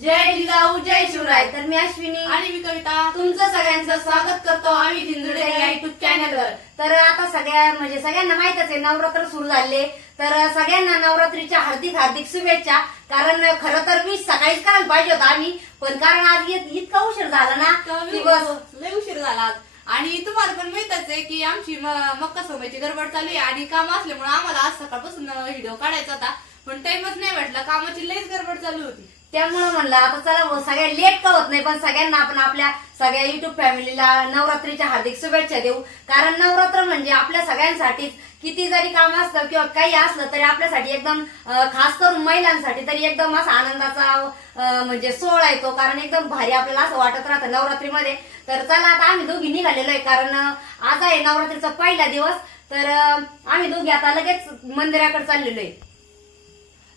जय जिजाऊ जय शिवराय. तर मी अश्विनी. आणि मी कविता. तुमचं सगळ्यांचं स्वागत करतो आम्ही जिंजुडे या युट्यूब चॅनलवर तर आता सगळ्या म्हणजे सगळ्यांना माहितच आहे नवरात्र सुरू झाले. तर सगळ्यांना नवरात्रीच्या हार्दिक हार्दिक शुभेच्छा. कारण खरं तर मी सकाळीच करायला पाहिजे होतं आम्ही. पण कारण आज इत- इतका उशीर झाला ना. लय उशीर झाला आज. आणि तुम्हाला पण माहितच आहे की आमची मक्का सोमायची गडबड चालू आहे आणि काम असल्यामुळे आम्हाला आज सकाळपासून व्हिडिओ काढायचा होता. पण टाइमच नाही भेटला. कामाची लईच गडबड चालू होती. त्यामुळं म्हणलं आता चला सगळ्या लेट का होत नाही पण सगळ्यांना आपण आपल्या सगळ्या युट्यूब फॅमिलीला नवरात्रीच्या हार्दिक शुभेच्छा देऊ. कारण नवरात्र म्हणजे आपल्या सगळ्यांसाठीच. किती जरी काम असलं किंवा काही असलं तरी आपल्यासाठी एकदम खास करून महिलांसाठी तरी एकदम असा आनंदाचा म्हणजे सोहळा येतो. कारण एकदम भारी आपल्याला असं वाटत राहतं नवरात्रीमध्ये. तर चला आता आम्ही दोघी निघालेलो आहे. कारण आज आहे नवरात्रीचा पहिला दिवस. तर आम्ही दोघी आता लगेच मंदिराकडे चाललेलो आहे.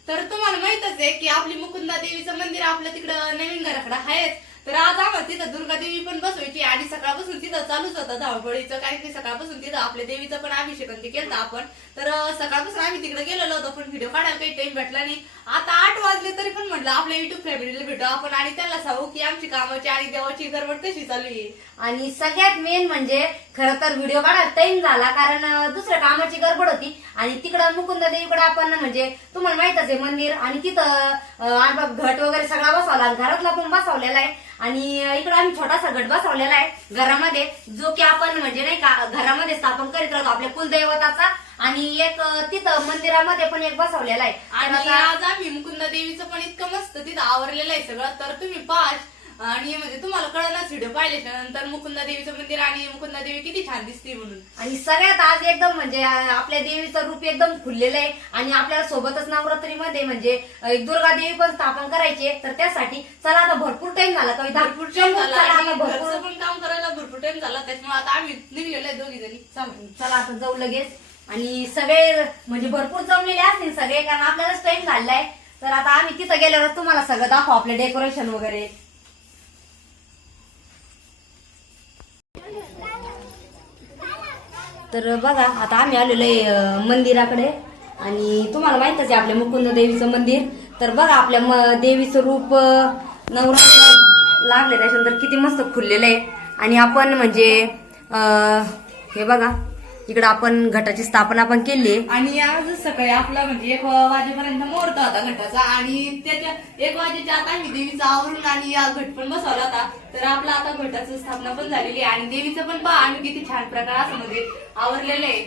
तर तुम्हाला माहितच आहे की आपली मुकुंदा देवीचं मंदिर आपलं तिकडं नवीन घराकडं आहेच. तर आज आम्हाला तिथं दुर्गा देवी पण बसवायची आणि सकाळपासून तिथं चालूच होतं धावपळीचं. कारण की सकाळपासून तिथं आपल्या देवीचं पण अभिषेक ते केलं आपण. तर सकाळपासून आम्ही तिकडे गेलेलो होतो पण व्हिडिओ काढायला काही टाइम भेटला नाही. आता आठ वाजले तरी पण म्हटलं आपल्या युट्यूब फॅमिलीला भेटू आपण आणि त्यांना सांगू की आमची कामाची आणि देवाची गरबड कशी चालू आहे. आणि सगळ्यात मेन म्हणजे खरं तर व्हिडिओ काढायला टाइम झाला कारण दुसऱ्या कामाची गडबड होती. आणि तिकडं मुकुंद देवीकडे आपण म्हणजे तुम्हाला माहितच आहे मंदिर आणि तिथं घट वगैरे सगळा बसवला घरातला पण बसवलेला आहे. आणि इकडं आम्ही छोटासा घट बसवलेला आहे घरामध्ये जो की आपण म्हणजे नाही का घरामध्ये स्थापन करीत राहतो आपल्या कुलदैवताचा. आणि एक तिथं मंदिरामध्ये पण एक बसवलेला आहे. आणि आज आम्ही मुकुंदा देवीचं पण इतकं मस्त तिथं आवरलेलं आहे सगळं. तर तुम्ही पाच आणि म्हणजे तुम्हाला कळणार व्हिडिओ पाहिल्याच्या नंतर मुकुंदा देवीचं मंदिर आणि मुकुंदा देवी किती छान दिसते म्हणून. आणि सगळ्यात आज एकदम म्हणजे आपल्या देवीचं रूप एकदम खुललेलं आहे आणि आपल्याला सोबतच नवरात्रीमध्ये म्हणजे एक दुर्गा देवी पण स्थापन करायची आहे. तर त्यासाठी चला आता भरपूर टाइम झाला कवी भरपूर टाइम झाला आणि घरचं पण काम करायला भरपूर टाइम झाला त्याच्यामुळे आता आम्ही निघलेलो आहे दोघी जणी. चला. आता जाऊ लगेच. आणि सगळे म्हणजे भरपूर जमलेले असतील सगळे कारण आपल्यालाच टाइम झालाय तर आता आम्ही तिथं गेल्यावर तुम्हाला सगळं दाखवू आपले डेकोरेशन वगैरे. तर बघा आता आम्ही आलेलो आहे मंदिराकडे. आणि तुम्हाला माहितच आहे आपल्या मुकुंद देवीचं मंदिर. तर बघा आपल्या म- देवीचं रूप नवरात्र लागले त्याच्यानंतर किती मस्त खुललेलं आहे. आणि आपण म्हणजे हे बघा इकडे आपण घटाची स्थापना पण केली. आणि आज सकाळी आपला म्हणजे एक वाजेपर्यंत मुहूर्त होता घटाचा आणि त्याच्या एक वाजेच्या आता आम्ही देवीचा आवरून आणि या घट पण बसवला होता. तर आपला आता घटाची स्थापना पण झालेली आहे आणि देवीचं पण पहा आम्ही किती छान प्रकार असं म्हणजे आवरलेलं आहे.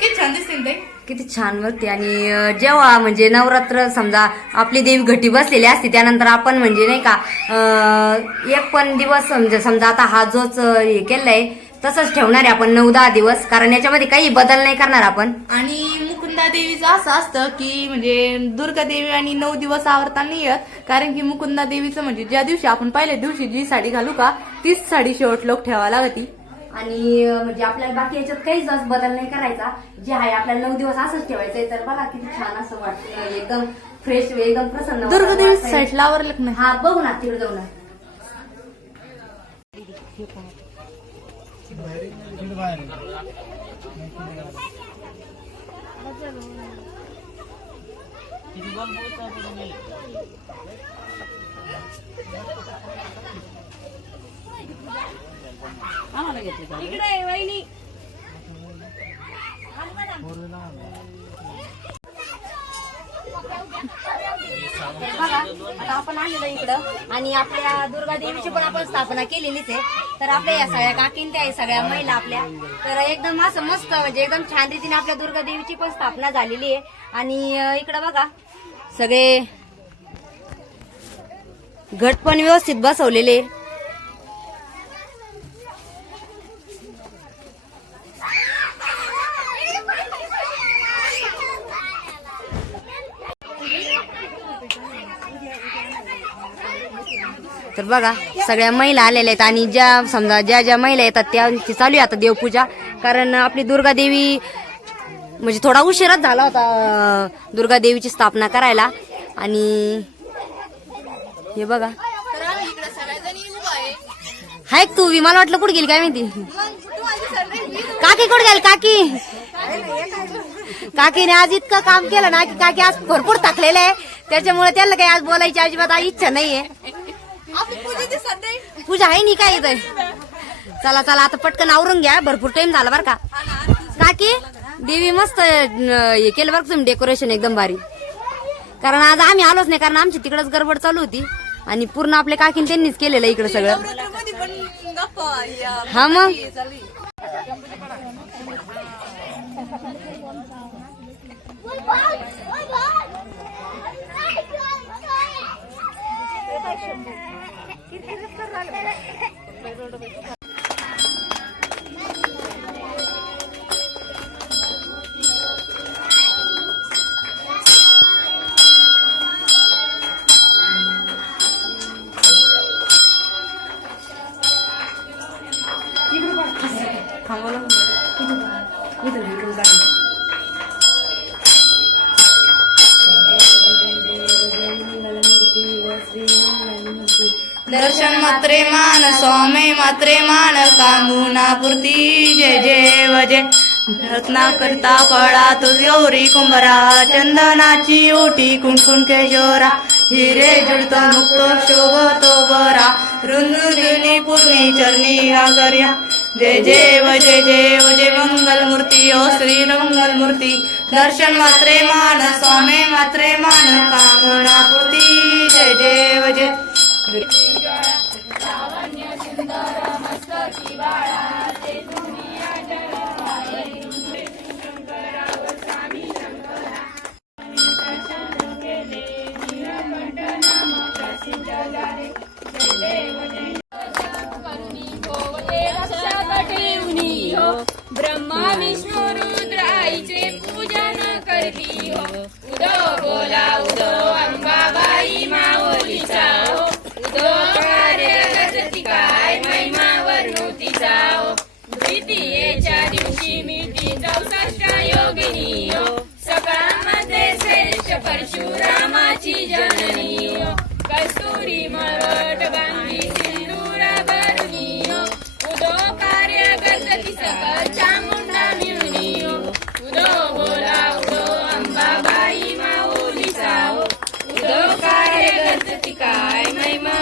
किती छान दिसते ते. किती छान वाटते. आणि जेव्हा म्हणजे नवरात्र समजा आपली देवी घटी बसलेली असते त्यानंतर आपण म्हणजे नाही का एक पण दिवस समजा समजा आता हा जोच हे हे केलाय तसंच ठेवणार आहे आपण नऊ दहा दिवस कारण याच्यामध्ये काही बदल नाही करणार आपण. आणि मुकुंदा देवीचं असं असतं की म्हणजे दुर्गा देवी आणि नऊ दिवस आवरता नाही येत कारण की मुकुंदा देवीचं म्हणजे ज्या दिवशी आपण पहिल्या दिवशी जी साडी घालू का तीच साडी शेवट लोक ठेवावं लागती आणि म्हणजे आपल्याला बाकी याच्यात काहीच बदल नाही करायचा. जे आहे आपल्याला नऊ दिवस असंच ठेवायचंय तर बघा किती छान असं वाटतं एकदम फ्रेश एकदम प्रसन्न दुर्गा देवी वाटतंय. साईडला आवरलं नाही? हा बघू ना तिकडे जाऊ ना. इकडे वहिनी. बघा आता आपण आलेलो इकडं. आणि आपल्या दुर्गा देवीची पण आपण स्थापना केलेलीच आहे. तर आपल्या या सगळ्या काकीन त्या आहे, सगळ्या महिला आपल्या. तर एकदम असं मस्त म्हणजे एकदम छान रीतीने आपल्या दुर्गा देवीची पण स्थापना झालेली आहे. आणि इकडं बघा सगळे घट पण व्यवस्थित बसवलेले तर बघा सगळ्या महिला आलेल्या आहेत आणि ज्या समजा ज्या ज्या महिला येतात त्यांची चालू आहे आता देवपूजा. कारण आपली दुर्गा देवी म्हणजे थोडा उशिराच झाला होता दुर्गा देवीची स्थापना करायला. आणि हे बघा. हाय तू मला वाटलं कुठे गेली काय माहिती? काकी कुठे गेली काकी? काकीने आज इतकं काम केलं ना की काकी आज भरपूर थकलेलं आहे. त्याच्यामुळे त्याला काही आज बोलायची अजिबात इच्छा नाहीये. पूजा आहे नाही काय इथं? चला चला आता पटकन आवरून घ्या. भरपूर टाइम झाला बरं का. काकी देवी मस्त हे केलं बरं तुम्ही डेकोरेशन एकदम भारी. कारण आज आम्ही आलोच नाही कारण आमची तिकडच गडबड चालू होती. आणि पूर्ण आपल्या काकीन त्यांनीच केलेलं इकडे सगळं. हा मग? चालू दर्शन मात्रे मान स्वामी मात्रे मान कामुना पुरती जय जय वजे रत्ना करता फळा तुझ्योरी कुंभरा चंदनाची ओटी कुंकुण केशोरा हिरे जुडतो मुक्त शोभतो बरा रुंदुनी पूर्णी चरणी आगर्या. जय जय वजे जय वजे मंगल मूर्ती ओ श्री मंगल मूर्ती. दर्शन मात्रे मान स्वामी मात्रे मान कामना पुरती जय जय. वजे ब्रह्मा द्वितीयेच्या दिवशी मिळती चौसष्ट योगिनी सकाळमध्ये श्रेष्ठ परशुरामाची जननीयो कस्तुरी मळवट बांधी सिंदूर भरुनी उदो कार्य गजती सकल चामुंडा मिळूनी उदो बोला उदो अंबाबाई माऊली साओ उदो कार्य गजती काय महिमा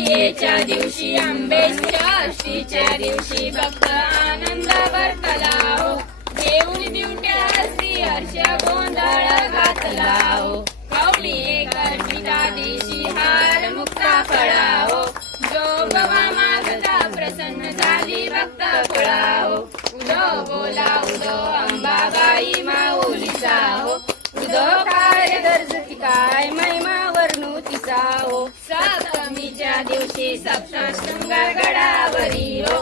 तृतीयेच्या दिवशी आंबेच्या अष्टीच्या दिवशी भक्त आनंद वर्तला हो. देऊन दिवट्या हसी हर्ष गोंधळ घातलाव हो. पावली एक अर्पिता दिवशी हार मुक्ता फळाओ हो. जो गवा मागता प्रसन्न झाली भक्त फळाओ हो. उदो बोला उदो अंबाबाई माऊली जाओ उदो काय दर्ज काय महिमा दिवशी सप्तशृंगार गडावरी हो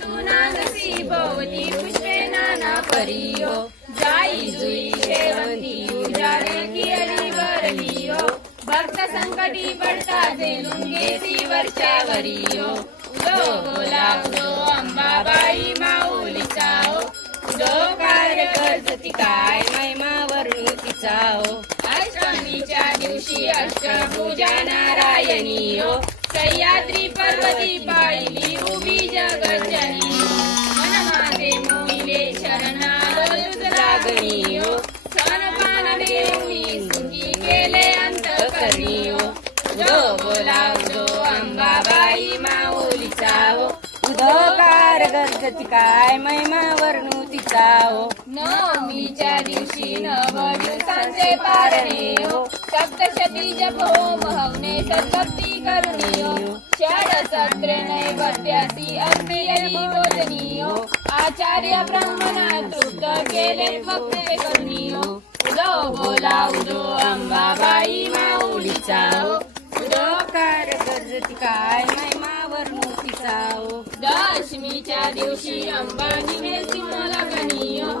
तू नागसी भोवती पुष्पे नाना जाई जुई शेवंती कियली भक्त संकटी पडता गेली उदो बोला उदो अंबाबाई माऊलीचा हो उदो कार्य करजती काय महिमा हो अष्टमीच्या दिवशी अष्टभुजा नारायणी हो सह्याद्री पर्वती पाहिली उभी जगजनी मन माझे मोहिले शरणा तुझ लागणी हो सनपान देऊनी सुखी केले अंत करणी जो उदो बोला उदो अंबाबाई माऊलीचा हो उदो कार गणपती काय महिमा वर्णू तिचा हो नवमीच्या दिवशी नव दिवसांचे पारणे हो सप्तशती महवने सद्भक्ती करुणी हो आचार्य ब्राह्मणा तृप्त केले भक्ते करुणी उदो बोला उदो अंबाबाई माऊलीचा उदो कार गजती काय महिमा वर्णुतीचा दशमीच्या दिवशी अंबानीने सिंहाला गणी हो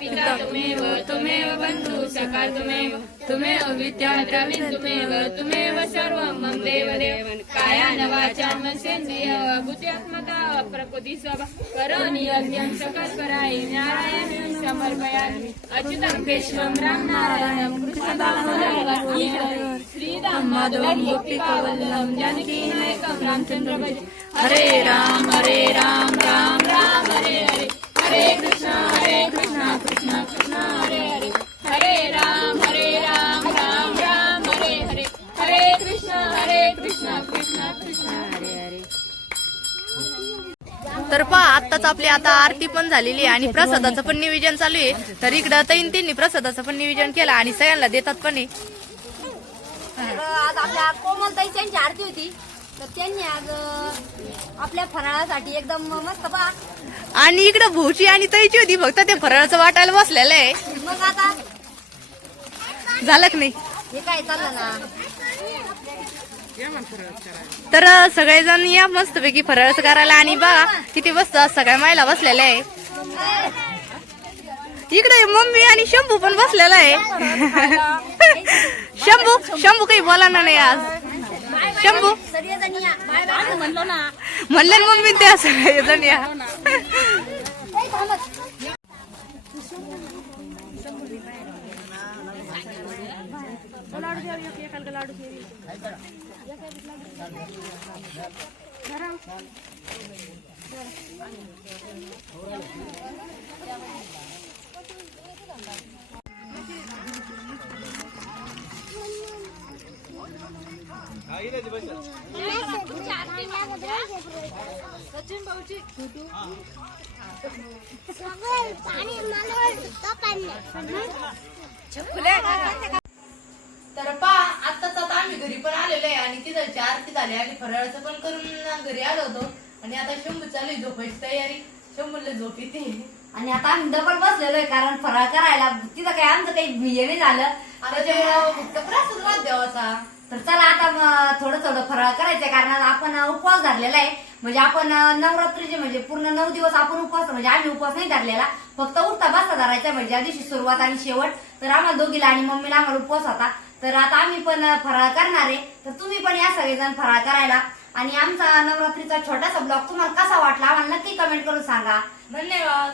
पिता तुमेव तुमेव बन्धु सखा तुमेव तुमेव विद्या द्रविण तुमेव तुमेव सर्वं मम देव कायान वाचा मनसेन्द्रिय बुद्ध्यात्मका प्रकृती स्वभा करोमि यज्ञं सकल नारायण समर्पयामि। अच्युतं केशवं राम नारायणं कृष्णदामोदरं श्रीराम माधवं गोपिकावल्लभं भज हरे राम हरे राम राम राम हरे हरे हरे कृष्ण हरे कृष्ण कृष्ण कृष्ण हरे हरे हरे राम हरे राम राम राम हरे हरे हरे कृष्ण हरे कृष्ण कृष्ण कृष्ण हरे हरे तर पहा आत्ताच आपली आता आरती पण झालेली आहे आणि प्रसादाचं पण नियोजन चालू आहे. तर इकडं तैन त्यांनी प्रसादाचं पण नियोजन केलं आणि सगळ्यांना देतात पण आहे. आज आपल्या कोमलताई त्यांची आरती होती. तर त्यांनी आज आपल्या फराळासाठी एकदम मस्त पहा. आणि इकडं भोची आणि तैची होती फक्त ते फराळाचं वाटायला बसलेलं आहे. मग आता झालं की नाही? हे काय चाललं ना? तर सगळेजण या मस्तपैकी फराळाचं करायला आणि बघा किती मस्त आज सगळ्या महिला बसलेल्या आहे. इकडे मम्मी आणि शंभू पण बसलेला आहे. शंभू शंभू काही बोला ना नाही आज. शंभू. सगळेजण या बाय बाय म्हणलो ना म्हणले ना मम्मी ते तर पा आत्ताच आता आम्ही घरी पण आलेलो आहे आणि तिथं आरती झाली आणि फराळाचं पण करून घरी आलो होतो. आणि आता शंभू चालू आहे झोपायची तयारी. शंभूला झोप येते. आणि आता आम्ही डबल बसलेलो आहे कारण फराळ करायला. तिथं काही आमचं काही हे नाही झालं. त्याच्यामुळं प्रसाद वाद देवाचा तर चला आता मग थोडं थोडं फराळ करायचंय कारण आपण उपवास धरलेला आहे. म्हणजे आपण नवरात्रीचे म्हणजे पूर्ण नऊ दिवस आपण उपवास म्हणजे आम्ही उपवास नाही धरलेला. फक्त उठता बसता धरायचा म्हणजे ज्या दिवशी सुरुवात आणि शेवट. तर आम्हाला दोघीला आणि मम्मीला आम्हाला उपवास होता. तर आता आम्ही पण फराळ करणार आहे. तर तुम्ही पण या सगळेजण फराळ करायला. आणि आमचा नवरात्रीचा छोटासा ब्लॉग तुम्हाला कसा वाटला आम्हाला नक्की कमेंट करून सांगा. धन्यवाद.